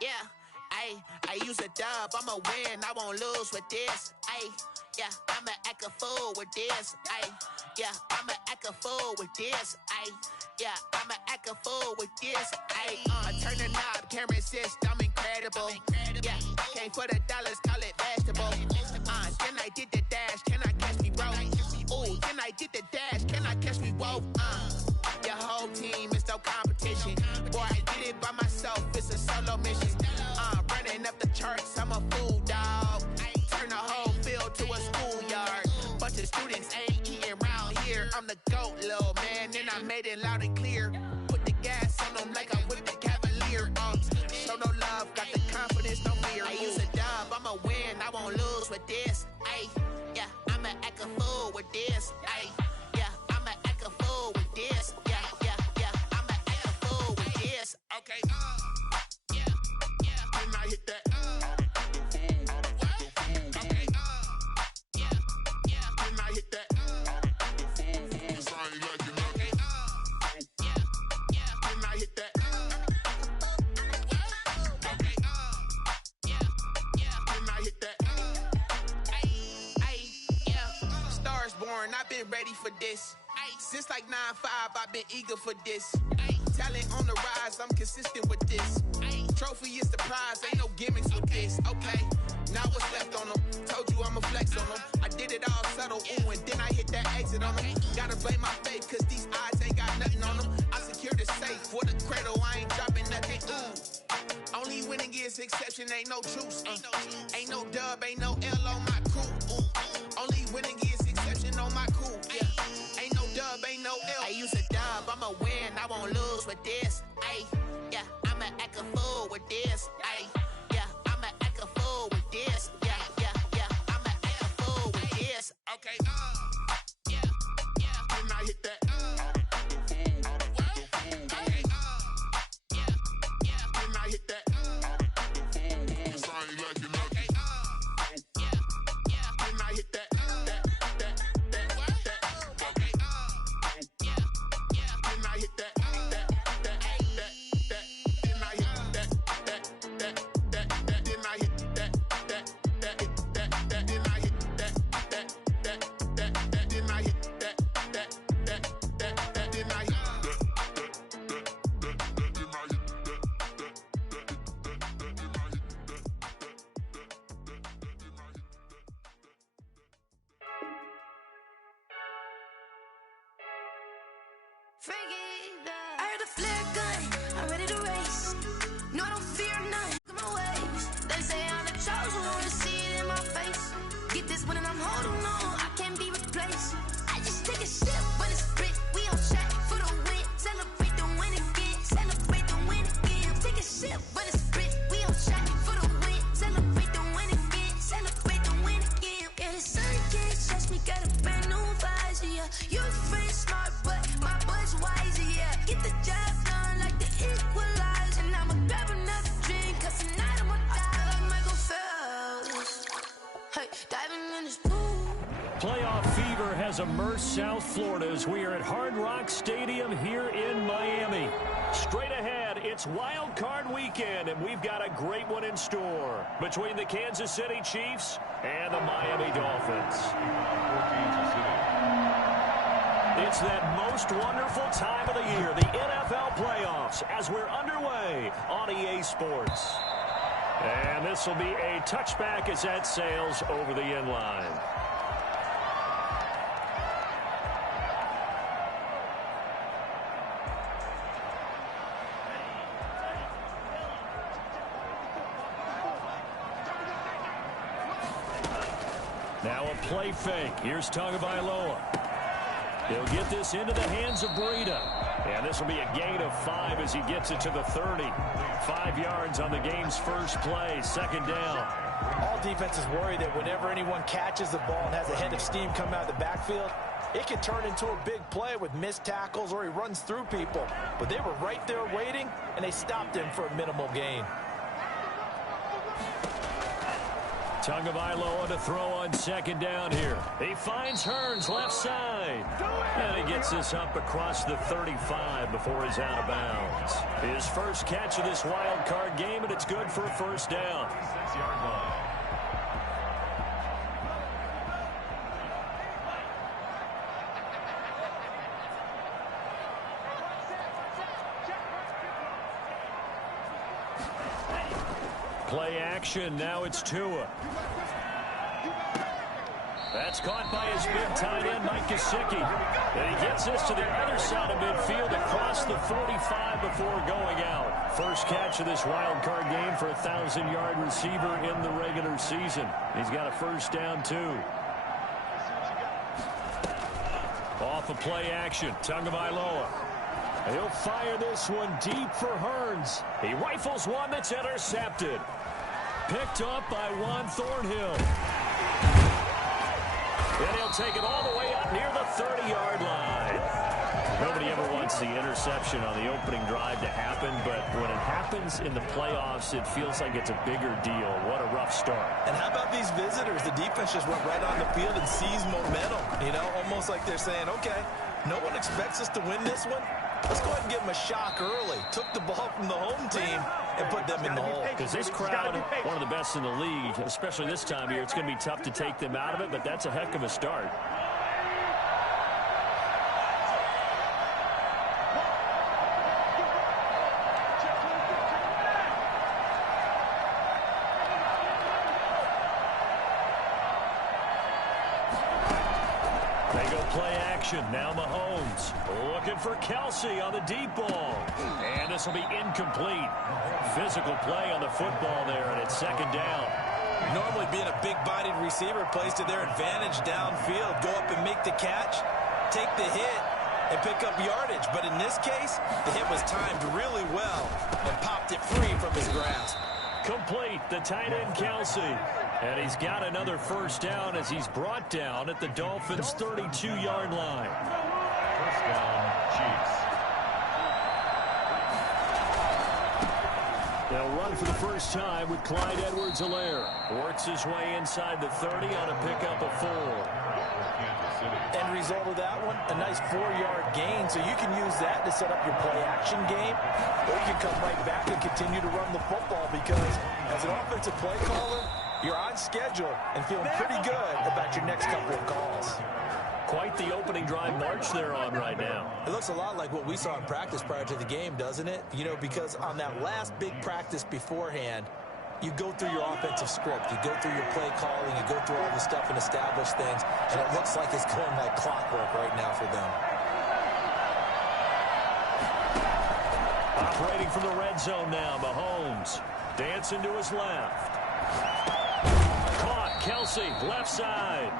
Yeah, I use a dub, I'ma win, I won't lose with this. Yeah, I'ma act a fool with this. Yeah, I'ma act a fool with this. Yeah, I'ma act a fool with this. Turn the knob, camera assist, I'm incredible. Yeah, came for the dollars, call it vegetable. Then I did the dash, can I catch me, bro? Ooh, then I did the dash, can I catch me, whoa? Your whole team is no competition. Boy, I did it by myself, it's a solo mission. Running up the charts, I'm a fool, dog. Turn the whole field to a schoolyard. Bunch of students ain't eating round here. I'm the GOAT, little man, and I made it loud and clear. Put the gas on them like I whipped the Cavalier. Show no love, got the confidence, no fear. I use a dub, I'ma win, I won't lose with this. Yeah, I'ma act a fool with this. Yeah, I'ma act a fool with this. Yeah, I'ma act a fool with this. Okay, yeah, when I hit that. Okay, yeah, when I hit that. Cause I ain't like it. Okay, yeah, when I hit that. Okay, yeah, when I hit that. Yeah, stars born, I've been ready for this. Since like 9-5, I've been eager for this. Talent on the rise, I'm consistent with this. Trophy is the prize, ain't no gimmicks with this. Okay, now what's left on them? Told you I'ma flex on them. I did it all subtle, ooh, and then I hit that exit on them. Gotta blame my faith, cause these odds ain't got nothing on them. I secure the safe for the cradle, I ain't dropping nothing, ooh. Only winning is exception, ain't no truce. Ain't no dub, ain't no L on my crew. Only winning is exception on my crew. Yeah, ain't no dub, ain't no L. I use a dub, I'ma win, I won't lose with this. Yeah, I'ma act a fool with this. Yeah, I'ma act a fool with this. Yeah, I'ma act a fool with this. Okay, yeah, when I hit that. Okay, yeah, when I hit that. Cause I ain't like it. Okay, yeah, when I hit that. Okay, yeah, when I hit that. I heard a flare gun, I'm ready to race. No, I don't fear none, look at my ways. They say I'm the chosen one, to see it in my face. Get this one and I'm holding on, I can't be replaced. I just take a sip when it's split, we on track for the win. Celebrate the win again, celebrate the win again. Take a sip when it's split, we on track for the win. Celebrate the win again, celebrate the win again. Yeah, the sun can't touch me, got a brand new visor, yeah. You're friend smart, but my bud's wiser, yeah. Get the job done like the equalizer. And I'ma grab another drink, cause tonight I'ma die like Michael Phelps. Hey, diving in this pool. Playoff fever has immersed South Florida as we are at Hard Rock Stadium here in Miami. Straight ahead, it's Wild Card Weekend, and we've got a great one in store between the Kansas City Chiefs and the Miami Dolphins. It's that most wonderful time of the year, the NFL playoffs, as we're underway on EA Sports. And this will be a touchback as that sails over the end line. Now a play fake. Here's Tagovailoa. He'll get this into the hands of Breida. And this will be a gain of 5 as he gets it to the 30. 5 yards on the game's first play, second down. All defenses worry that whenever anyone catches the ball and has a head of steam come out of the backfield, it can turn into a big play with missed tackles or he runs through people. But they were right there waiting, and they stopped him for a minimal gain. Tagovailoa to throw on second down here. He finds Hearns left side. And he gets this up across the 35 before he's out of bounds. His first catch of this wild card game, and it's good for a first down. Play action. Now it's Tua. That's caught by his big tight end, Mike Gesicki. And he gets this to the other side of midfield across the 45 before going out. First catch of this wild card game for a 1,000-yard receiver in the regular season. He's got a first down, too. Off of play action, Tagovailoa. He'll fire this one deep for Hearns. He rifles one that's intercepted. Picked up by Juan Thornhill. And he'll take it all the way up near the 30-yard line. Nobody ever wants the interception on the opening drive to happen, but when it happens in the playoffs, it feels like it's a bigger deal. What a rough start. And how about these visitors? The defense just went right on the field and seized momentum. You know, almost like they're saying, okay, no one expects us to win this one. Let's go ahead and give them a shock early. Took the ball from the home team and put them in the hole. Because this crowd, one of the best in the league, especially this time of year, it's going to be tough to take them out of it, but that's a heck of a start. They go play action. Now Mahomes looking for Kelsey on the deep ball. And this will be incomplete. Physical play on the football there, and it's second down. Normally being a big-bodied receiver plays to their advantage downfield. Go up and make the catch, take the hit, and pick up yardage. But in this case, the hit was timed really well and popped it free from his grasp. Complete, the tight end Kelsey. And he's got another first down as he's brought down at the Dolphins' 32-yard line. First down, Chiefs. They'll run for the first time with Clyde Edwards-Helaire. Works his way inside the 30 on a pickup of 4. End result of that one, a nice 4-yard gain. So you can use that to set up your play-action game, or you can come right back and continue to run the football because as an offensive play caller, you're on schedule and feeling pretty good about your next couple of calls. Quite the opening drive march they're on right now. It looks a lot like what we saw in practice prior to the game, doesn't it? You know, because on that last big practice beforehand, you go through your offensive script, you go through your play calling, you go through all the stuff and establish things, and it looks like it's going like clockwork right now for them. Operating from the red zone now, Mahomes dancing to his left. Caught, Kelsey, left side.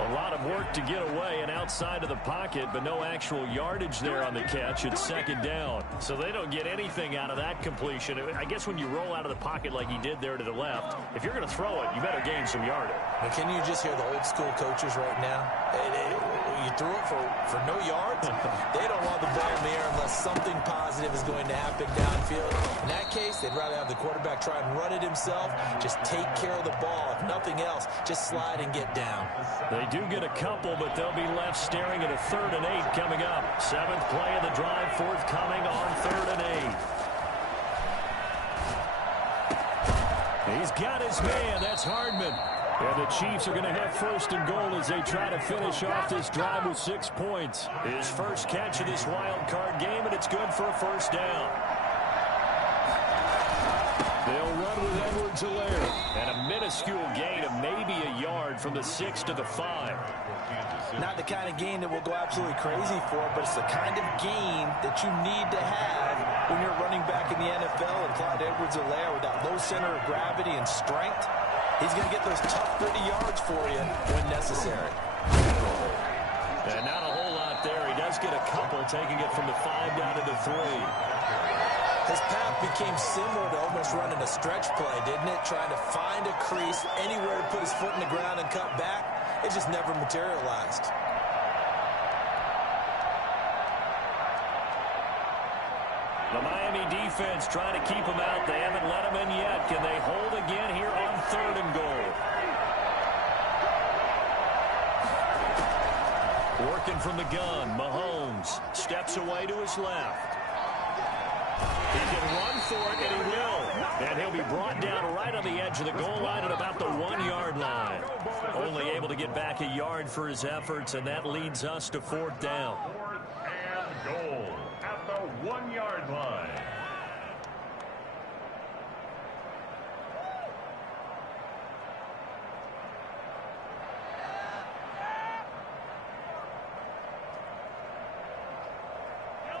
A lot of work to get away and outside of the pocket, but no actual yardage there on the catch. It's second down. So they don't get anything out of that completion. I guess when you roll out of the pocket like he did there to the left, if you're going to throw it, you better gain some yardage. Now, can you just hear the old school coaches right now? You threw it for no yards? They don't want the ball in the air unless something positive is going to happen downfield. In that case, they'd rather have the quarterback try and run it himself. Just take care of the ball. If nothing else, just slide and get down. They do get a couple, but they'll be left staring at a 3rd and 8 coming up. 7th play of the drive forthcoming on 3rd and 8. He's got his man. That's Hardman. And the Chiefs are going to have 1st and goal as they try to finish off this drive with 6 points. His first catch of this wild card game, and it's good for a first down. They'll run with Edwards-Helaire. And a minuscule gain of maybe a yard from the 6 to the 5. Not the kind of gain that we'll go absolutely crazy for, but it's the kind of gain that you need to have when you're running back in the NFL. And Clyde Edwards-Helaire with that low center of gravity and strength, he's going to get those tough, gritty yards for you when necessary. And not a whole lot there. He does get a couple, taking it from the 5 down to the 3. His path became similar to almost running a stretch play, didn't it? Trying to find a crease, anywhere to put his foot in the ground and cut back. It just never materialized. The Miami defense trying to keep him out. They haven't let him in yet. Can they hold again here on 3rd and goal? Working from the gun, Mahomes steps away to his left. He can run for it, and he will. And he'll be brought down right on the edge of the goal line at about the 1-yard line. Only able to get back a yard for his efforts, and that leads us to 4th down. 4th and goal at the 1-yard line.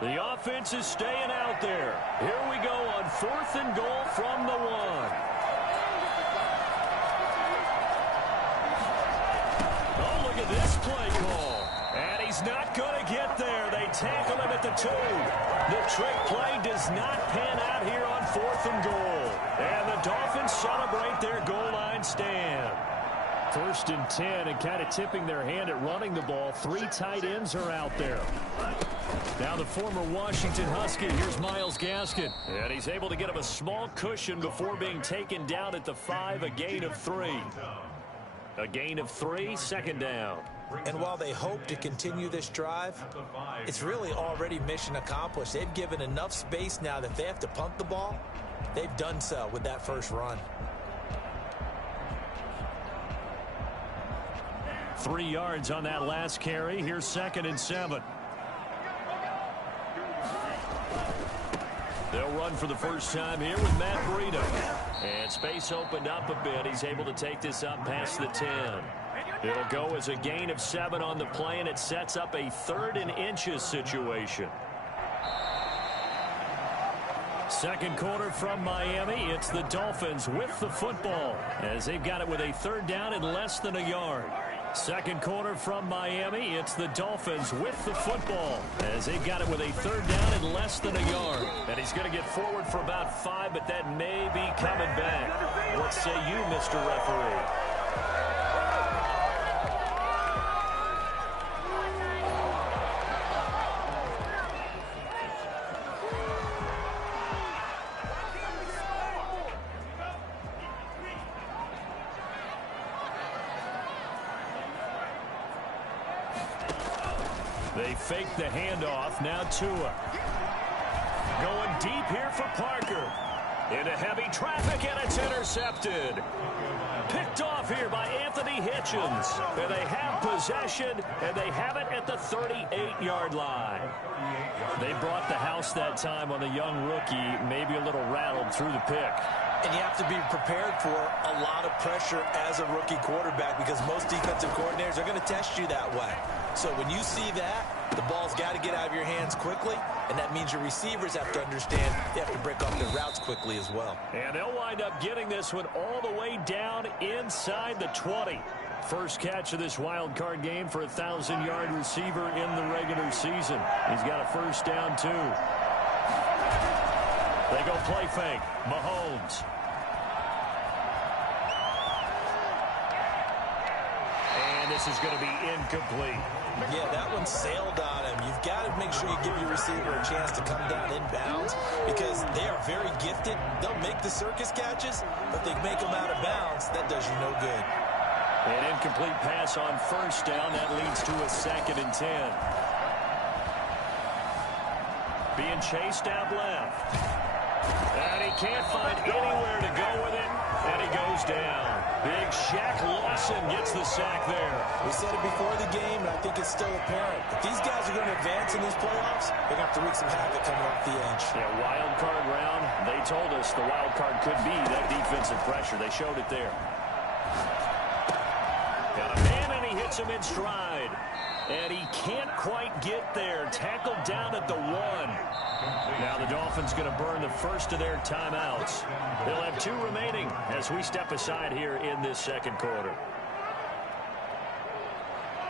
The offense is staying out there. Here we go on 4th and goal from the 1. Oh, look at this play call. And he's not going to get there. They tackle him at the 2. The trick play does not pan out here on 4th and goal. And the Dolphins celebrate their goal line stand. 1st and 10, and kind of tipping their hand at running the ball. 3 tight ends are out there. Now the former Washington Husky, here's Myles Gaskin. And he's able to get him a small cushion before being taken down at the 5, a gain of 3. A gain of 3, 2nd down. And while they hope to continue this drive, it's really already mission accomplished. They've given enough space now that if they have to punt the ball, they've done so with that first run. 3 yards on that last carry. Here's 2nd and 7. They'll run for the first time here with Matt Breida. And space opened up a bit. He's able to take this up past the 10. It'll go as a gain of 7 on the play, and it sets up a 3rd and inches situation. 2nd quarter from Miami. It's the Dolphins with the football as they've got it with a 3rd down and less than a yard. 2nd quarter from Miami. It's the Dolphins with the football as they've got it with a 3rd down and less than a yard. And he's going to get forward for about 5, but that may be coming back. What say you, Mr. Referee? They fake the handoff. Now Tua. Going deep here for Parker. Into heavy traffic, and it's intercepted. Picked off here by Anthony Hitchens. And they have possession, and they have it at the 38-yard line. They brought the house that time on the young rookie, maybe a little rattled through the pick. And you have to be prepared for a lot of pressure as a rookie quarterback because most defensive coordinators are going to test you that way. So when you see that, the ball's got to get out of your hands quickly, and that means your receivers have to understand they have to break off their routes quickly as well. And they'll wind up getting this one all the way down inside the 20. First catch of this wild card game for a 1,000-yard receiver in the regular season. He's got a first down, too. They go play fake. Mahomes. And this is going to be incomplete. Yeah, that one sailed on him. You've got to make sure you give your receiver a chance to come down inbounds because they are very gifted. They'll make the circus catches, but if they make them out of bounds, that does you no good. An incomplete pass on first down. That leads to a 2nd and 10. Being chased out left. And he can't find anywhere to go with it. And he goes down. Big Shaq Lawson gets the sack there. We said it before the game, and I think it's still apparent. If these guys are going to advance in these playoffs, they're going to have to wreak some havoc coming off the edge. Yeah, wild card round. They told us the wild card could be that defensive pressure. They showed it there. Got a man, and he hits him in stride. And he can't quite get there. Tackled down at the 1. Now the Dolphins going to burn the first of their timeouts. They'll have 2 remaining as we step aside here in this 2nd quarter.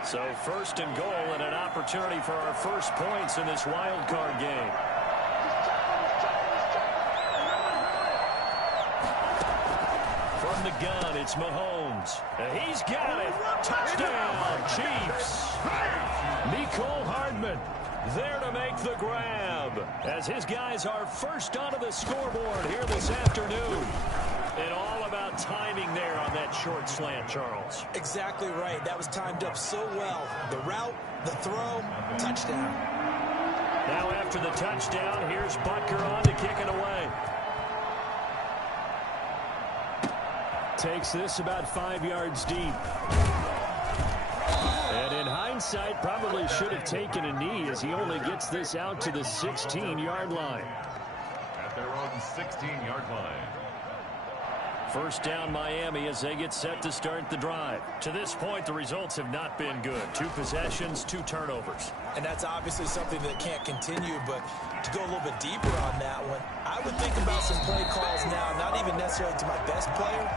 So 1st and goal and an opportunity for our first points in this wild card game. From the gun, it's Mahomes. And he's got it. Touchdown, Chiefs. Mecole Hardman there to make the grab as his guys are first onto the scoreboard here this afternoon. And all about timing there on that short slant, Charles. Exactly right. That was timed up so well. The route, the throw, touchdown. Now after the touchdown, here's Butker on to kick it away. Takes this about 5 yards deep. And in hindsight, probably should have taken a knee as he only gets this out to the 16-yard line. At their own 16-yard line. First down Miami as they get set to start the drive. To this point, the results have not been good. 2 possessions, 2 turnovers. And that's obviously something that can't continue, but to go a little bit deeper on that one, I would think about some play calls now, not even necessarily to my best player,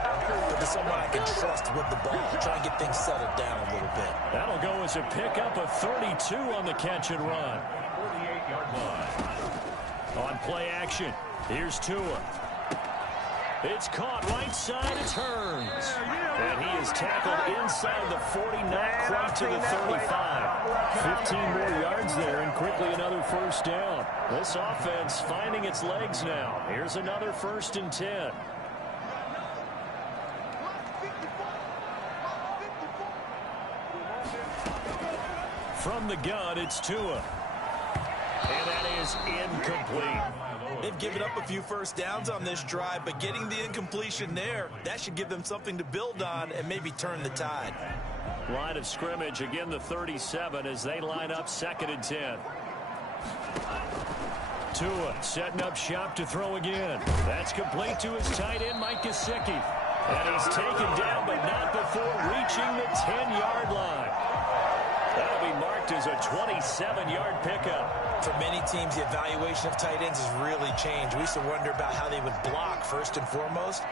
but to someone I can trust with the ball, try and get things settled down a little bit. That'll go as a pickup of 32 on the catch and run. 48-yard line. On play action, here's Tua. It's caught right side, it turns. And he is tackled inside the 40, not quite to the 35. 15 more yards there, and quickly another first down. This offense finding its legs now. Here's another 1st and 10. From the gun, it's Tua. And that is incomplete. They've given up a few first downs on this drive, but getting the incompletion there, that should give them something to build on and maybe turn the tide. Line of scrimmage, again the 37 as they line up 2nd and 10. Tua setting up shop to throw again. That's complete to his tight end, Mike Gesicki. And he's taken down, but not before reaching the 10-yard line. That'll be marked as a 27-yard pickup. For many teams, the evaluation of tight ends has really changed. We used to wonder about how they would block first and foremost.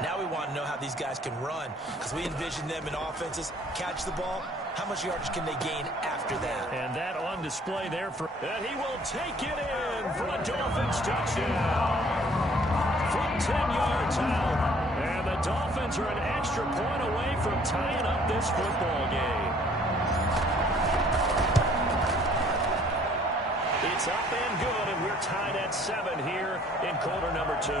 Now we want to know how these guys can run, because we envision them in offenses, catch the ball, how much yardage can they gain after that? And that on display there for... And he will take it in for a Dolphins touchdown. From 10 yards out. And the Dolphins are an extra point away from tying up this football game. It's up and good, and we're tied at 7 here in quarter number 2.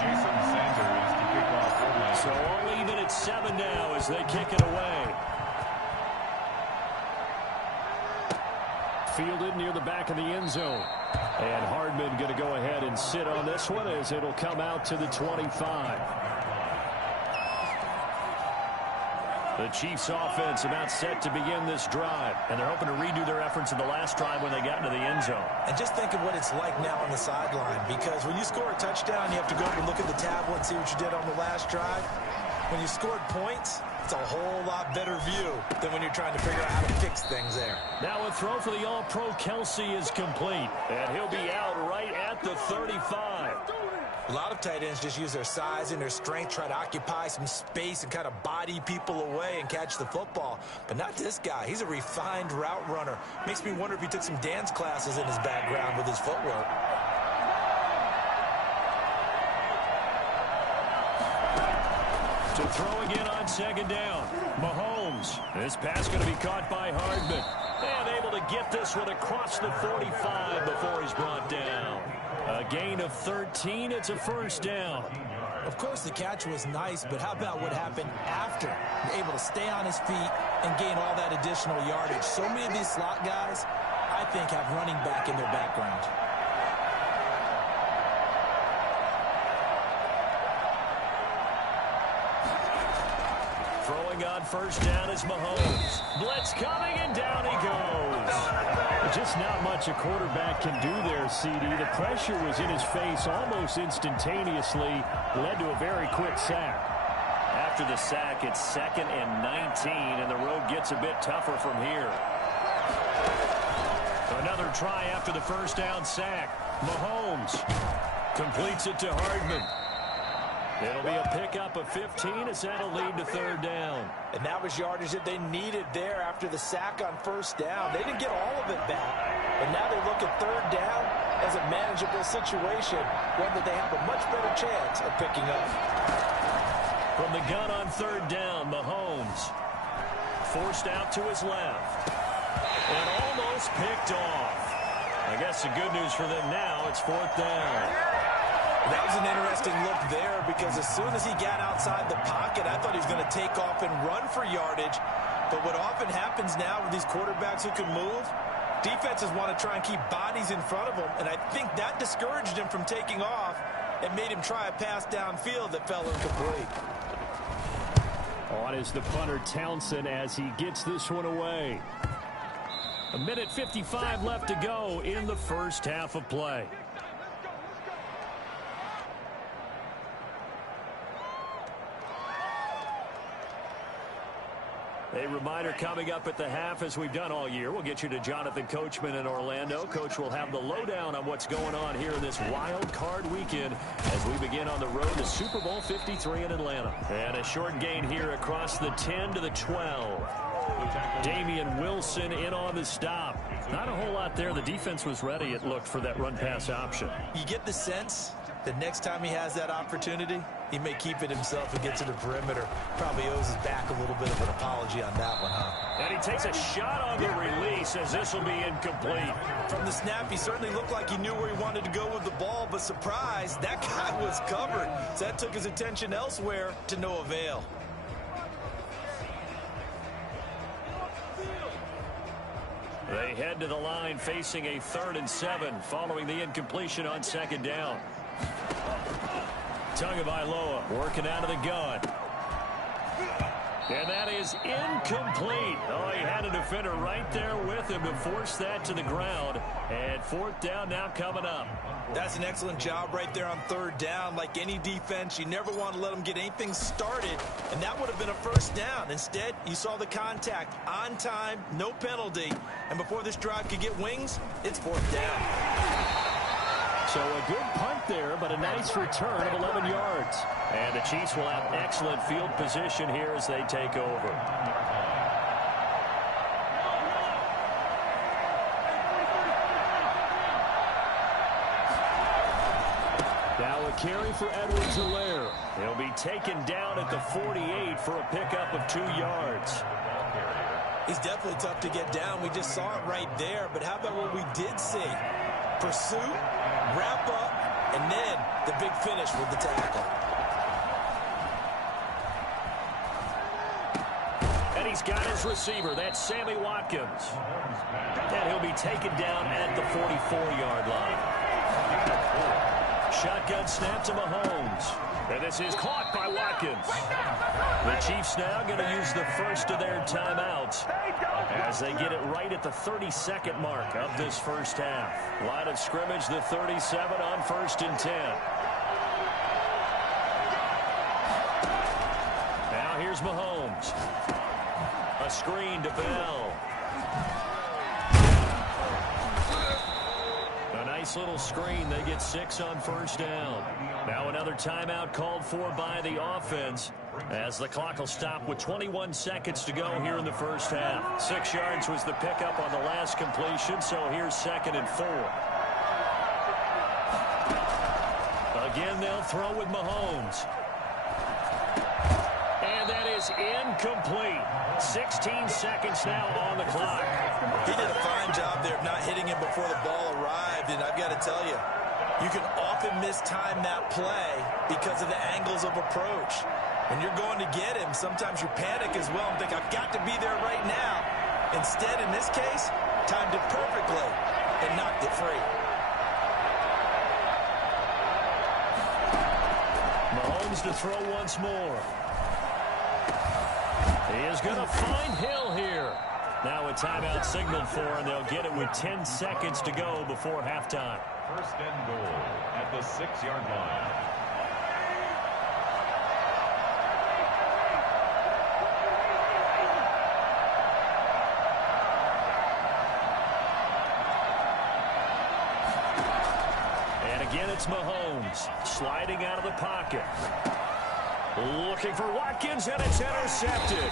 Jason Sanders to kick off Orlando. So all even at 7 now as they kick it away. Fielded near the back of the end zone. And Hardman going to go ahead and sit on this one as it'll come out to the 25. The Chiefs offense about set to begin this drive, and they're hoping to redo their efforts in the last drive when they got into the end zone. And just think of what it's like now on the sideline, because when you score a touchdown, you have to go up and look at the tablet and see what you did on the last drive. When you scored points, it's a whole lot better view than when you're trying to figure out how to fix things there. Now a throw for the All-Pro Kelsey is complete, and he'll be out right at the 35. A lot of tight ends just use their size and their strength, try to occupy some space and kind of body people away and catch the football. But not this guy. He's a refined route runner. Makes me wonder if he took some dance classes in his background with his footwork. To throw again on 2nd down. Mahomes. This pass going to be caught by Hardman. And able to get this one across the 45 before he's brought down. A gain of 13. It's a first down. Of course, the catch was nice, but how about what happened after? Able to stay on his feet and gain all that additional yardage. So many of these slot guys, I think, have running back in their background. Throwing on first down is Mahomes. Blitz coming, and down he goes. Just not much a quarterback can do there, CD. The pressure was in his face almost instantaneously. Led to a very quick sack. After the sack, it's 2nd and 19, and the road gets a bit tougher from here. Another try after the first down sack. Mahomes completes it to Hardman. It'll be a pickup of 15 as that'll lead to 3rd down. And that was yardage that they needed there after the sack on first down. They didn't get all of it back. And now they look at 3rd down as a manageable situation, one that they have a much better chance of picking up. From the gun on 3rd down, Mahomes forced out to his left. And almost picked off. I guess the good news for them now, it's 4th down. That was an interesting look there because as soon as he got outside the pocket, I thought he was going to take off and run for yardage. But what often happens now with these quarterbacks who can move, defenses want to try and keep bodies in front of them, and I think that discouraged him from taking off and made him try a pass downfield that fell incomplete. On is the punter, Townsend, as he gets this one away. 1:55 left to go in the first half of play. A reminder coming up at the half, as we've done all year. We'll get you to Jonathan Coachman in Orlando. Coach will have the lowdown on what's going on here in this wild card weekend as we begin on the road to Super Bowl 53 in Atlanta. And a short gain here across the 10 to the 12. Damian Wilson in on the stop. Not a whole lot there. The defense was ready, it looked, for that run-pass option. You get the sense that next time he has that opportunity, he may keep it himself and get to the perimeter. Probably owes his back a little bit of an apology on that one, huh? And he takes a shot on the release as this will be incomplete. From the snap, he certainly looked like he knew where he wanted to go with the ball, but surprise, that guy was covered. So that took his attention elsewhere to no avail. They head to the line facing a 3rd and 7 following the incompletion on 2nd down. Tagovailoa working out of the gun. And that is incomplete. Oh, he had a defender right there with him to force that to the ground. And 4th down now coming up. That's an excellent job right there on 3rd down. Like any defense, you never want to let them get anything started. And that would have been a 1st down. Instead, you saw the contact on time, no penalty. And before this drive could get wings, it's 4th down. So a good punt there, but a nice return of 11 yards. And the Chiefs will have excellent field position here as they take over. Now a carry for Edwards-Helaire. He'll be taken down at the 48 for a pickup of 2 yards. He's definitely tough to get down. We just saw it right there. But how about what we did see? Pursuit, wrap up, and then the big finish with the tackle. And he's got his receiver. That's Sammy Watkins. And he'll be taken down at the 44-yard line. Shotgun snap to Mahomes. And this is caught by Watkins. The Chiefs now going to use the first of their timeouts as they get it right at the 32nd mark of this first half. Line of scrimmage, the 37 on 1st and 10. Now here's Mahomes. A screen to Bell. A nice little screen. They get 6 on 1st down. Now another timeout called for by the offense as the clock will stop with 21 seconds to go here in the first half. 6 yards was the pickup on the last completion, so here's 2nd and 4. Again, they'll throw with Mahomes. And that is incomplete. 16 seconds now on the clock. He did a fine job there of not hitting him before the ball arrived, and I've got to tell you, you can often mistime that play because of the angles of approach. When you're going to get him, sometimes you panic as well and think, I've got to be there right now. Instead, in this case, timed it perfectly and knocked it free. Mahomes to throw once more. He is going to find Hill here. Now a timeout signaled for, and they'll get it with 10 seconds to go before halftime. 1st and goal at the 6-yard line. And again, it's Mahomes sliding out of the pocket. Looking for Watkins, and it's intercepted.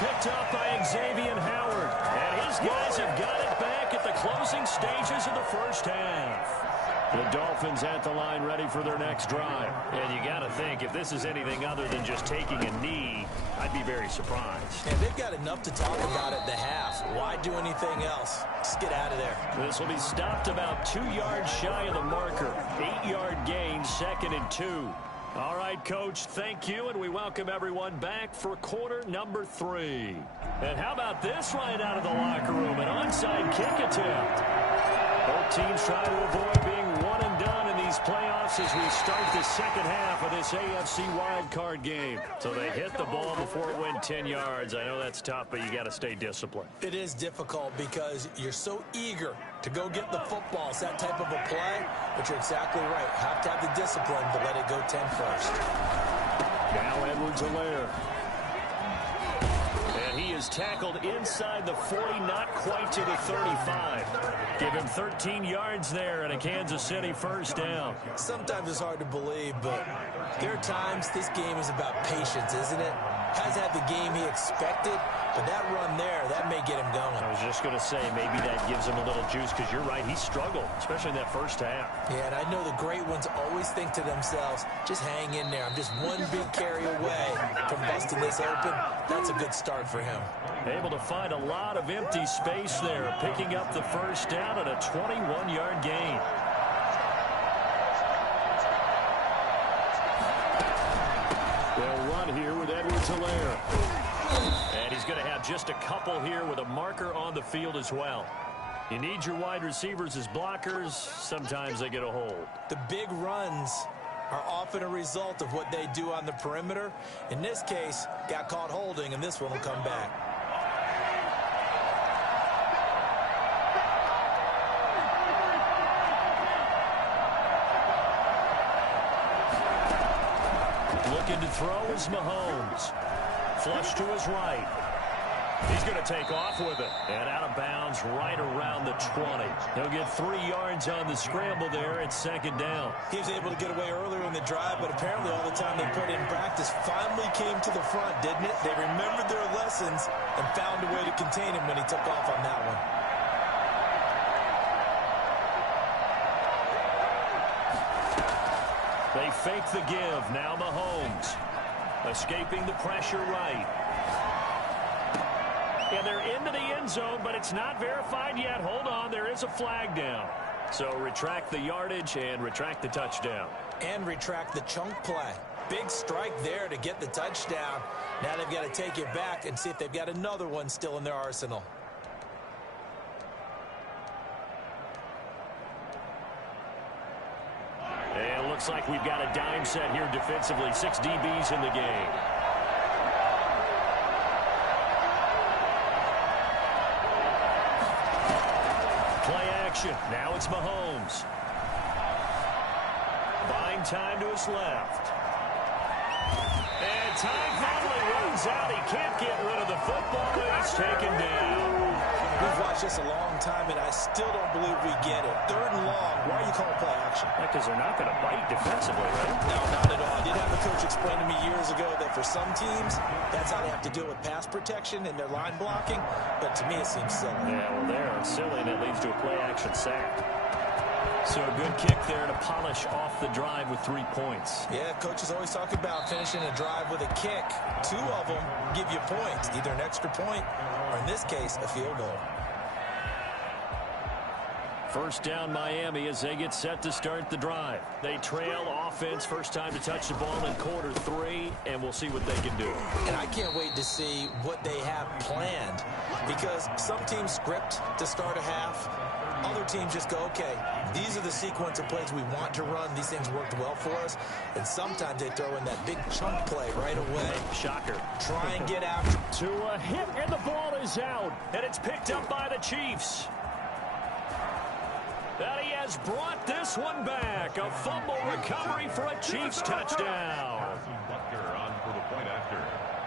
Picked up by Xavier Howard. And his guys have got it back at the closing stages of the first half. The Dolphins at the line ready for their next drive. And you got to think, if this is anything other than just taking a knee, I'd be very surprised. And they've got enough to talk about at the half. Why do anything else? Just get out of there. This will be stopped about 2 yards shy of the marker. 8-yard gain, 2nd and 2. All right, Coach, thank you, and we welcome everyone back for quarter number 3. And how about this right out of the locker room, an onside kick attempt. Both teams try to avoid being one and done in these playoffs as we start the second half of this AFC wildcard game. So they hit the ball before it went 10 yards. I know that's tough, but you got to stay disciplined. It is difficult because you're so eager to go get the football. It's that type of a play, but you're exactly right. You have to have the discipline to let it go 10 first. Now Edwards-Helaire. And he is tackled inside the 40, not quite to the 35. Give him 13 yards there and a Kansas City first down. Sometimes it's hard to believe, but there are times this game is about patience, isn't it? Has had the game he expected, but that run there, that may get him going. I was just going to say, maybe that gives him a little juice, because you're right, he struggled, especially in that first half. Yeah, and I know the great ones always think to themselves, just hang in there. I'm just one big carry away from busting this open. That's a good start for him. Able to find a lot of empty space there, picking up the first down at a 21-yard gain. They'll run here with Edwards-Helaire. And he's going to have just a couple here with a marker on the field as well. You need your wide receivers as blockers. Sometimes they get a hold. The big runs are often a result of what they do on the perimeter. In this case, got caught holding, and this one will come back. Looking to throw is Mahomes. Flush to his right. He's going to take off with it. And out of bounds right around the 20. He'll get 3 yards on the scramble there at second down. He was able to get away earlier in the drive, but apparently all the time they put in practice finally came to the front, didn't it? They remembered their lessons and found a way to contain him when he took off on that one. They fake the give. Now Mahomes. Escaping the pressure right. And they're into the end zone, but it's not verified yet. Hold on, there is a flag down. So retract the yardage and retract the touchdown. And retract the chunk play. Big strike there to get the touchdown. Now they've got to take it back and see if they've got another one still in their arsenal. And it looks like we've got a dime set here defensively. 6 DBs in the game. Play action. Now it's Mahomes. Buying time to his left. And time finally runs out. He can't get rid of the football. He's taken down. We've watched this a long time, and I still don't believe we get it. 3rd and long. Why are you calling play action? Because they're not going to bite defensively, right? No, not at all. I did have a coach explain to me years ago that for some teams, that's how they have to deal with pass protection and their line blocking. But to me, it seems silly. Yeah, well, they're silly, and it leads to a play-action sack. So a good kick there to polish off the drive with 3 points. Yeah, coaches always talk about finishing a drive with a kick. 2 of them give you points, either an extra point or, in this case, a field goal. First down Miami as they get set to start the drive. They trail offense, first time to touch the ball in quarter 3, and we'll see what they can do. And I can't wait to see what they have planned, because some teams script to start a half. Other teams just go, okay, these are the sequence of plays we want to run. These things worked well for us. And sometimes they throw in that big chunk play right away. Shocker. Try and get after. To a hit, and the ball is out. And it's picked up by the Chiefs. That he has brought this one back. A fumble recovery for a Chiefs touchdown.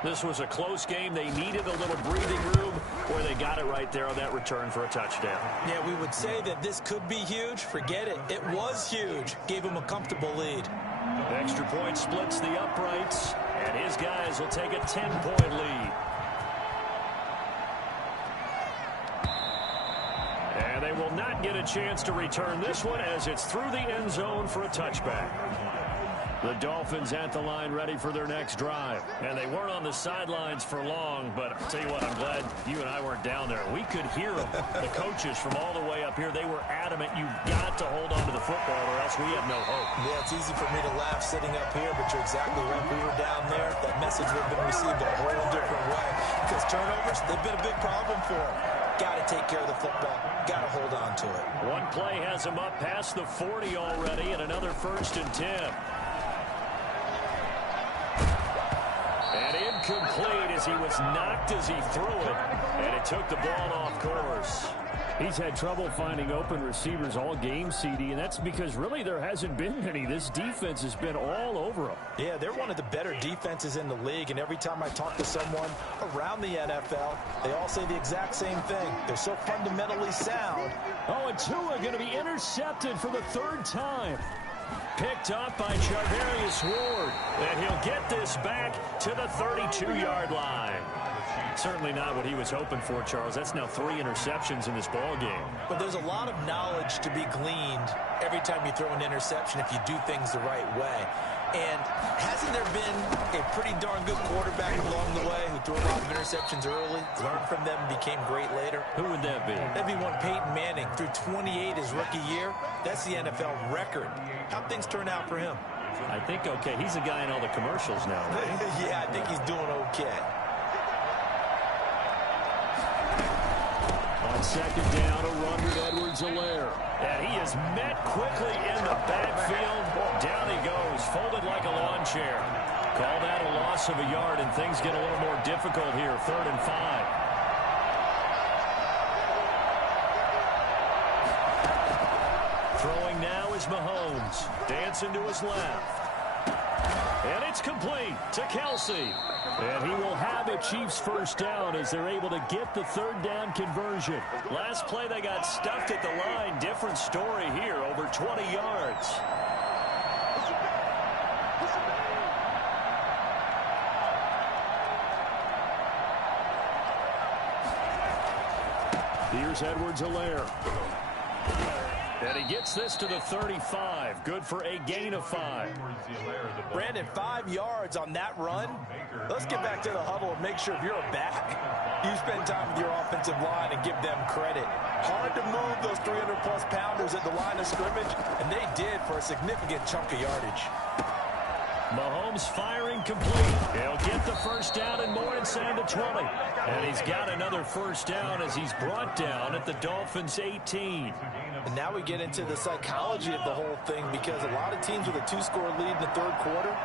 This was a close game. They needed a little breathing room, or they got it right there on that return for a touchdown. Yeah, we would say that this could be huge. Forget it. It was huge. Gave him a comfortable lead. Extra point splits the uprights, and his guys will take a 10-point lead. And they they will not get a chance to return this one as it's through the end zone for a touchback. The Dolphins at the line ready for their next drive. And they weren't on the sidelines for long, but I'll tell you what, I'm glad you and I weren't down there. We could hear them, the coaches from all the way up here. They were adamant, you've got to hold on to the football or else we have no hope. Yeah, it's easy for me to laugh sitting up here, but you're exactly right. We were down there. That message would have been received a whole different way. Because turnovers, they've been a big problem for them. Got to take care of the football. Got to hold on to it. One play has them up past the 40 already, and another 1st and 10. And incomplete as he was knocked as he threw it, and it took the ball off course. He's had trouble finding open receivers all game, CD, and that's because really there hasn't been any. This defense has been all over them. Yeah, they're one of the better defenses in the league, and every time I talk to someone around the NFL, they all say the exact same thing. They're so fundamentally sound. Oh, and Tua going to be intercepted for the 3rd time. Picked up by Charvarius Ward, and he'll get this back to the 32-yard line. Certainly not what he was hoping for, Charles. That's now 3 interceptions in this ball game. But there's a lot of knowledge to be gleaned every time you throw an interception if you do things the right way. And hasn't there been a pretty darn good quarterback along the way who threw a lot of interceptions early, learned from them, and became great later? Who would that be? That'd be one Peyton Manning. Threw 28 his rookie year. That's the NFL record. How'd things turn out for him? I think okay. He's a guy in all the commercials now, right? Yeah, I think he's doing okay. On 2nd down, a run with Edwards-Helaire. And he is met quickly in the backfield. Down he goes, folded like a lawn chair. Call that a loss of a yard, and things get a little more difficult here. 3rd and 5. Throwing now is Mahomes. Dancing to his left. And it's complete to Kelsey. And he will have a Chiefs 1st down as they're able to get the 3rd down conversion. Last play they got stuffed at the line. Different story here, over 20 yards. Here's Edwards-Helaire. And he gets this to the 35. Good for a gain of 5. Brandon, 5 yards on that run. Let's get back to the huddle and make sure if you're a back, you spend time with your offensive line and give them credit. Hard to move those 300-plus pounders at the line of scrimmage, and they did for a significant chunk of yardage. Mahomes firing complete. He'll get the 1st down and more inside the 20. And he's got another 1st down as he's brought down at the Dolphins' 18. And now we get into the psychology of the whole thing, because a lot of teams with a 2-score lead in the 3rd quarter,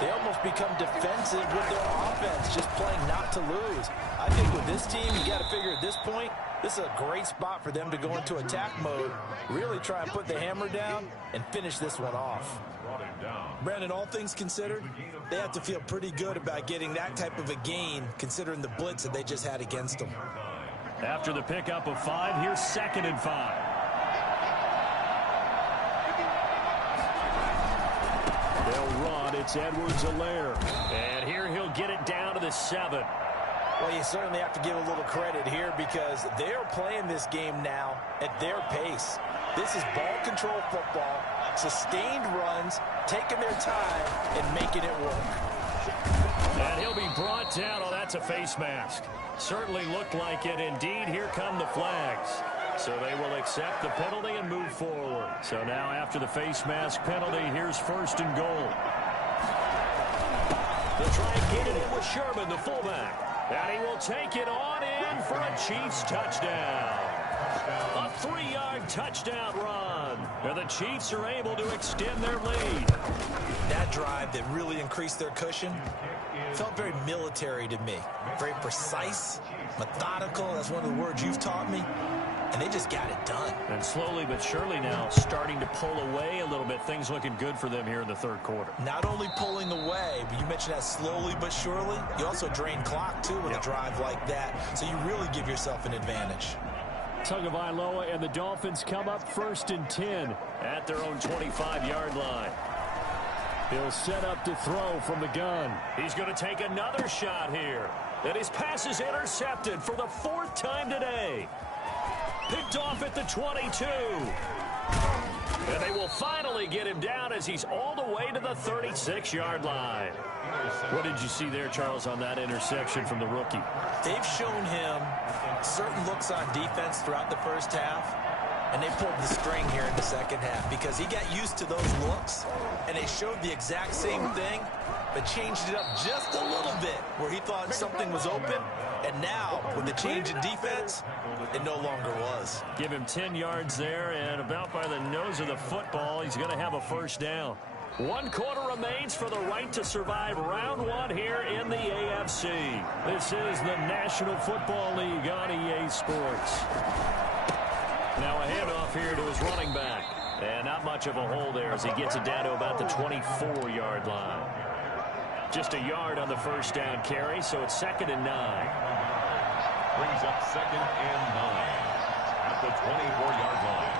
they almost become defensive with their offense, just playing not to lose. I think with this team, you got to figure at this point, this is a great spot for them to go into attack mode, really try and put the hammer down and finish this one off. Brandon, all things considered, they have to feel pretty good about getting that type of a gain, considering the blitz that they just had against them. After the pickup of 5, here's 2nd and 5. They'll run. It's Edwards-Helaire. And here he'll get it down to the 7. Well, you certainly have to give a little credit here because they're playing this game now at their pace. This is ball control football, sustained runs, taking their time and making it work. And he'll be brought down. Oh, that's a face mask. Certainly looked like it. Indeed, here come the flags. So they will accept the penalty and move forward. So now after the face mask penalty, here's 1st and goal. They'll try and get it in with Sherman, the fullback. And he will take it on in for a Chiefs touchdown. A 3-yard touchdown run. And the Chiefs are able to extend their lead. That drive that really increased their cushion felt very military to me. Very precise, methodical. That's one of the words you've taught me. And they just got it done. And slowly but surely now starting to pull away a little bit. Things looking good for them here in the 3rd quarter. Not only pulling away, but you mentioned that slowly but surely. You also drain clock, too, with a drive like that. So you really give yourself an advantage. Tagovailoa and the Dolphins come up 1st and 10 at their own 25-yard line. He'll set up to throw from the gun. He's going to take another shot here. And his pass is intercepted for the 4th time today. Picked off at the 22. And they will finally get him down as he's all the way to the 36-yard line. What did you see there, Charles, on that interception from the rookie? They've shown him certain looks on defense throughout the first half, and they pulled the string here in the second half because he got used to those looks, and they showed the exact same thing, but changed it up just a little bit where he thought something was open, and now, with the change in defense, it no longer was. Give him 10 yards there, and about by the nose of the football, he's going to have a first down. 1 quarter remains for the right to survive round 1 here in the AFC. This is the National Football League on EA Sports. Now a handoff here to his running back. And not much of a hole there as he gets it down to about the 24-yard line. Just a yard on the first down carry, so it's 2nd and 9. Brings up 2nd and 9 at the 24-yard line.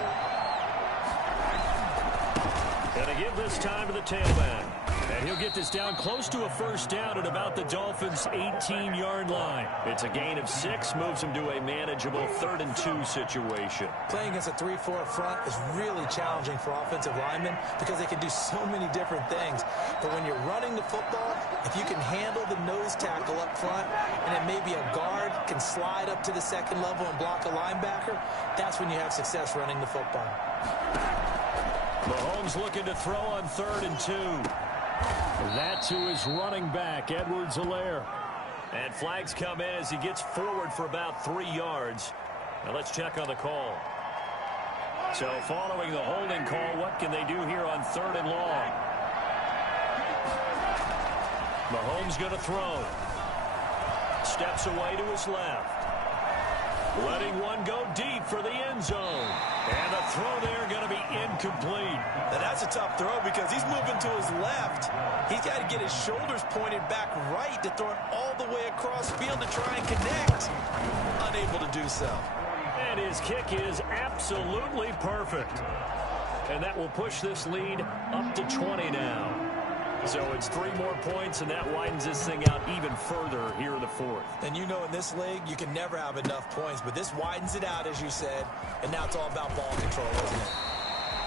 Going to give this time to the tailback. And he'll get this down close to a first down at about the Dolphins' 18-yard line. It's a gain of 6, moves him to a manageable 3rd and 2 situation. Playing against a 3-4 front is really challenging for offensive linemen because they can do so many different things. But when you're running the football, if you can handle the nose tackle up front, and then maybe a guard can slide up to the second level and block a linebacker, that's when you have success running the football. Mahomes looking to throw on 3rd and 2. That to his running back, Edwards-Helaire. And flags come in as he gets forward for about 3 yards. Now let's check on the call. So following the holding call, what can they do here on 3rd and long? Mahomes going to throw. Steps away to his left. Letting one go deep for the end zone. And the throw there going to be incomplete. Now that's a tough throw because he's moving to his left. He's got to get his shoulders pointed back right to throw it all the way across field to try and connect. Unable to do so. And his kick is absolutely perfect. And that will push this lead up to 20 now. So it's 3 more points, and that widens this thing out even further here in the 4th. And you know in this league, you can never have enough points, but this widens it out, as you said, and now it's all about ball control, isn't it?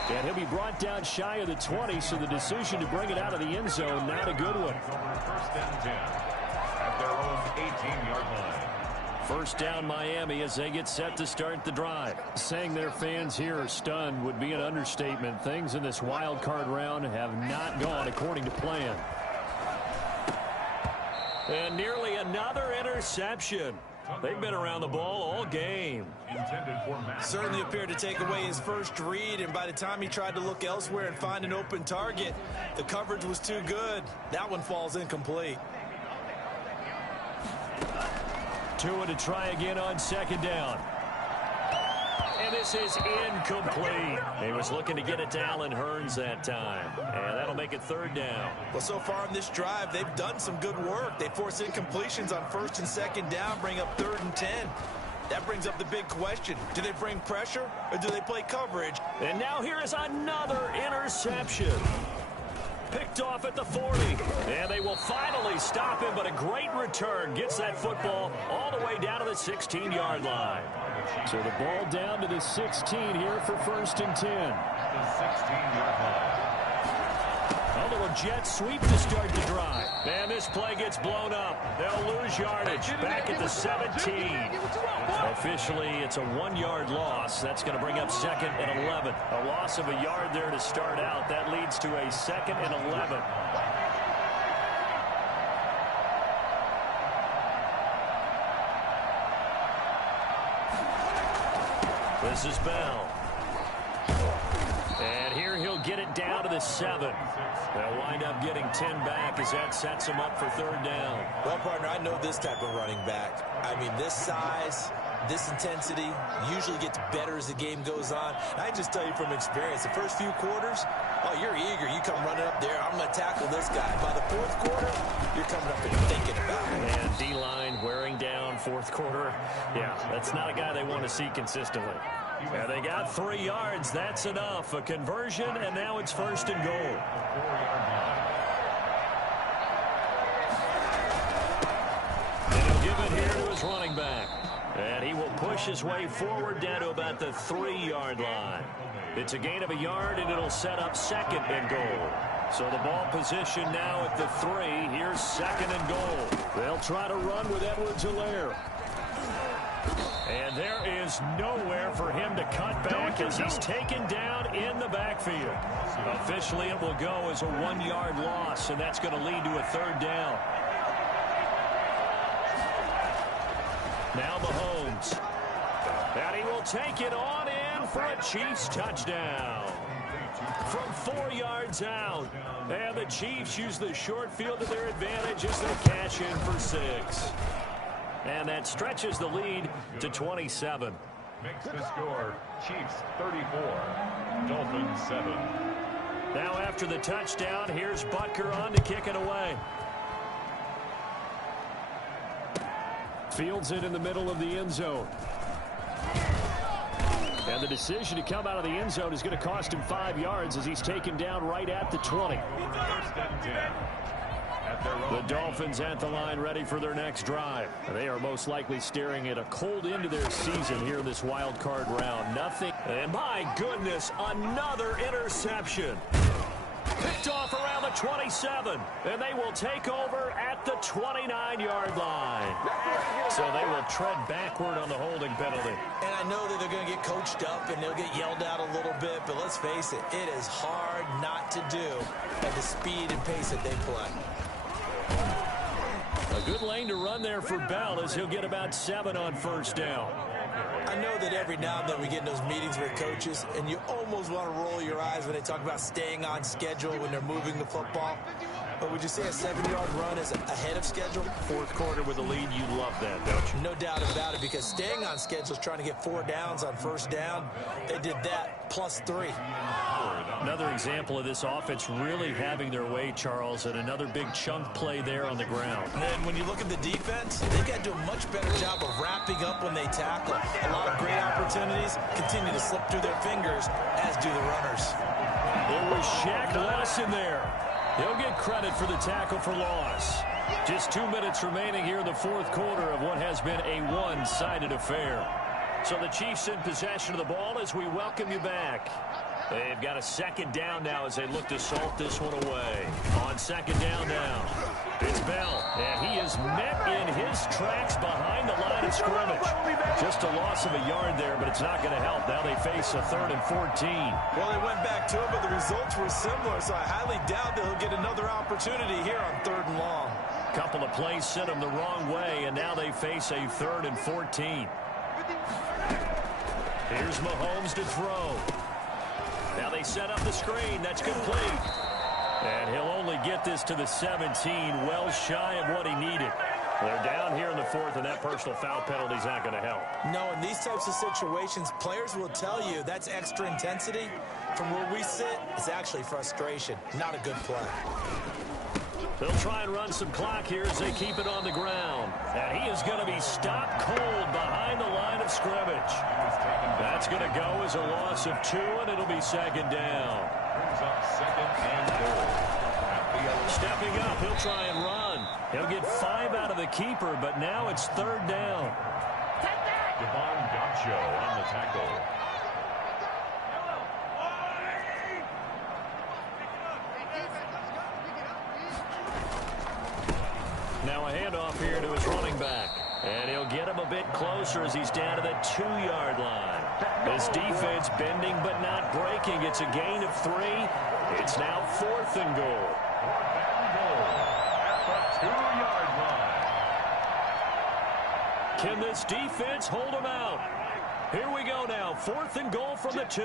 And he'll be brought down shy of the 20, so the decision to bring it out of the end zone, not a good one. 1st and 10 at their own 18-yard line. First down Miami as they get set to start the drive. Saying their fans here are stunned would be an understatement. Things in this wild card round have not gone according to plan. And nearly another interception. They've been around the ball all game. Certainly appeared to take away his first read, and by the time he tried to look elsewhere and find an open target, the coverage was too good. That one falls incomplete. Tua to try again on 2nd down. And this is incomplete. He was looking to get it to Allen Hurns that time. And that'll make it 3rd down. Well, so far on this drive, they've done some good work. They force incompletions on 1st and 2nd down, bring up 3rd and 10. That brings up the big question. Do they bring pressure or do they play coverage? And now here is another interception. Picked off at the 40. And they will finally stop him, but a great return gets that football all the way down to the 16-yard line. So the ball down to the 16 here for 1st and 10. The 16-yard line. A little jet sweep to start the drive. And this play gets blown up. They'll lose yardage back at the 17. Officially, it's a 1-yard loss. That's going to bring up 2nd and 11. A loss of a yard there to start out. That leads to a 2nd and 11. This is Bell. And here he'll get it down to the 7. They'll wind up getting 10 back as that sets him up for 3rd down. Well, partner, I know this type of running back. I mean, this size, this intensity usually gets better as the game goes on. And I just tell you from experience, the first few quarters, oh, you're eager. You come running up there, I'm going to tackle this guy. By the 4th quarter, you're coming up and thinking about it. And D-line wearing down 4th quarter. Yeah, that's not a guy they want to see consistently. Yeah, they got 3 yards. That's enough. A conversion, and now it's 1st and goal. And he'll give it here to his running back. And he will push his way forward down to about the 3-yard line. It's a gain of a yard, and it'll set up 2nd and goal. So the ball position now at the 3. Here's 2nd and goal. They'll try to run with Edwards-Helaire. And there is nowhere for him to cut back as he's taken down in the backfield. Officially, it will go as a 1-yard loss, and that's going to lead to a 3rd down. Now Mahomes. And he will take it on in for a Chiefs touchdown. From 4 yards out. And the Chiefs use the short field to their advantage as they cash in for 6. And that stretches the lead to 27. Makes the score Chiefs 34, Dolphins 7. Now after the touchdown, here's Butker on to kick it away. Fields it in the middle of the end zone. And the decision to come out of the end zone is going to cost him 5 yards as he's taken down right at the 20. The Dolphins at the line ready for their next drive. They are most likely staring at a cold end to their season here in this wild card round. Nothing. And my goodness, another interception. Picked off around the 27, and they will take over at the 29-yard line. So they will tread backward on the holding penalty. And I know that they're going to get coached up and they'll get yelled at a little bit, but let's face it, it is hard not to do at the speed and pace that they play. A good lane to run there for Bell as he'll get about 7 on 1st down. I know that every now and then we get in those meetings with coaches, and you almost want to roll your eyes when they talk about staying on schedule when they're moving the football. But would you say a 7-yard run is ahead of schedule? 4th quarter with a lead, you love that, don't you? No doubt about it, because staying on schedule is trying to get 4 downs on 1st down. They did that plus 3. Another example of this offense really having their way, Charles, and another big chunk play there on the ground. And then when you look at the defense, they've got to do a much better job of wrapping up when they tackle. A lot of great opportunities continue to slip through their fingers, as do the runners. It was Shaq Lawson there. He'll get credit for the tackle for loss. Just 2 minutes remaining here in the 4th quarter of what has been a one-sided affair. So the Chiefs in possession of the ball as we welcome you back. They've got a 2nd down now as they look to salt this one away. On 2nd down now, it's Bell, and he is met in his tracks behind the line of scrimmage. Just a loss of a yard there, but it's not going to help. Now they face a 3rd and 14. Well, they went back to it, but the results were similar, so I highly doubt that he'll get another opportunity here on 3rd and long. Couple of plays sent them the wrong way, and now they face a 3rd and 14. Here's Mahomes to throw. Now they set up the screen. That's complete. And he'll only get this to the 17, well shy of what he needed. They're down here in the 4th, and that personal foul penalty is not going to help. No, in these types of situations, players will tell you that's extra intensity. From where we sit, it's actually frustration, not a good play. They'll try and run some clock here as they keep it on the ground. And he is going to be stopped cold behind the line of scrimmage. That's going to go as a loss of 2, and it'll be 2nd down. Brings up 2nd and goal. Stepping up, he'll try and run. He'll get 5 out of the keeper, but now it's 3rd down. Devon Gaccio on the tackle. Now a handoff here to his running back. And he'll get him a bit closer as he's down to the 2-yard line. This defense bending but not breaking. It's a gain of 3. It's now 4th and goal. 4th and goal at the 2-yard line. Can this defense hold him out? Here we go now. 4th and goal from the 2.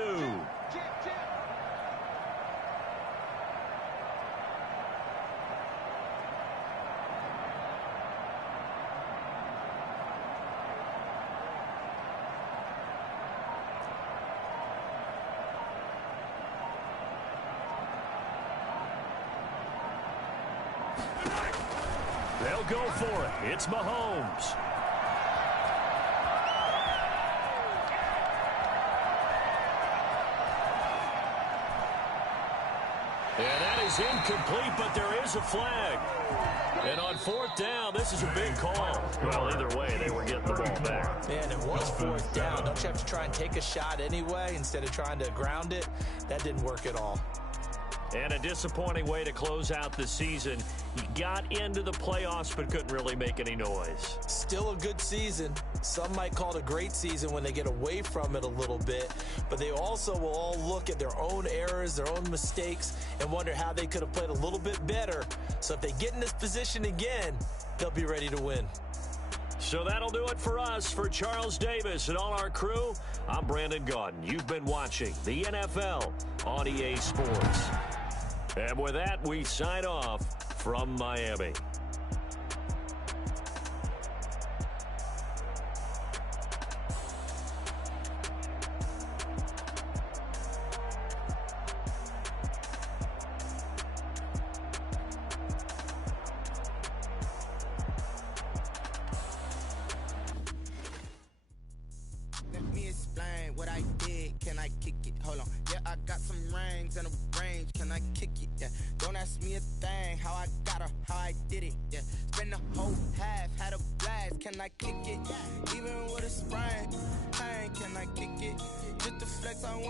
They'll go for it. It's Mahomes. And that is is incomplete, but there is a flag. And on fourth down, this is a big call. Well, either way, they were getting the ball back. Man, it was fourth down. Don't you have to try and take a shot anyway instead of trying to ground it? That didn't work at all. And a disappointing way to close out the season. He got into the playoffs but couldn't really make any noise. Still a good season. Some might call it a great season when they get away from it a little bit, but they also will all look at their own errors, their own mistakes, and wonder how they could have played a little bit better. So if they get in this position again, they'll be ready to win. So that'll do it for us. For Charles Davis and all our crew, I'm Brandon Gaudin. You've been watching the NFL on EA Sports. And with that, we sign off from Miami. Let me explain what I did. Can I kick it? Hold on. Yeah, I got some rings and a range. Can I kick it? Yeah. Don't ask me a thing. How I got her, how I did it. Yeah. Spend the whole half, had a blast. Can I kick it? Even with a sprain. Pain, can I kick it? Just the flex I went.